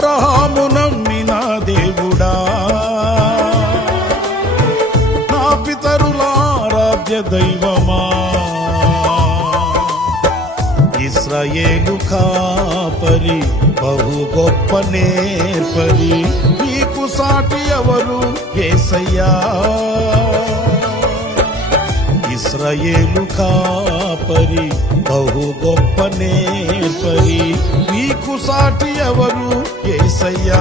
అబ్రహాము నమ్మిన దేవుడా, నా పితరుల ఆరాధ్య దైవమా, ఇశ్రాయేలు కాపరి బహు గొప్ప నేర్పరి, నీకు సాటి ఎవరు యేసయ్యా. ఇశ్రాయేలు కాపరి బహు గొప్ప నేర్పరి, నీకు సాటి ఎవరు యేసయ్యా.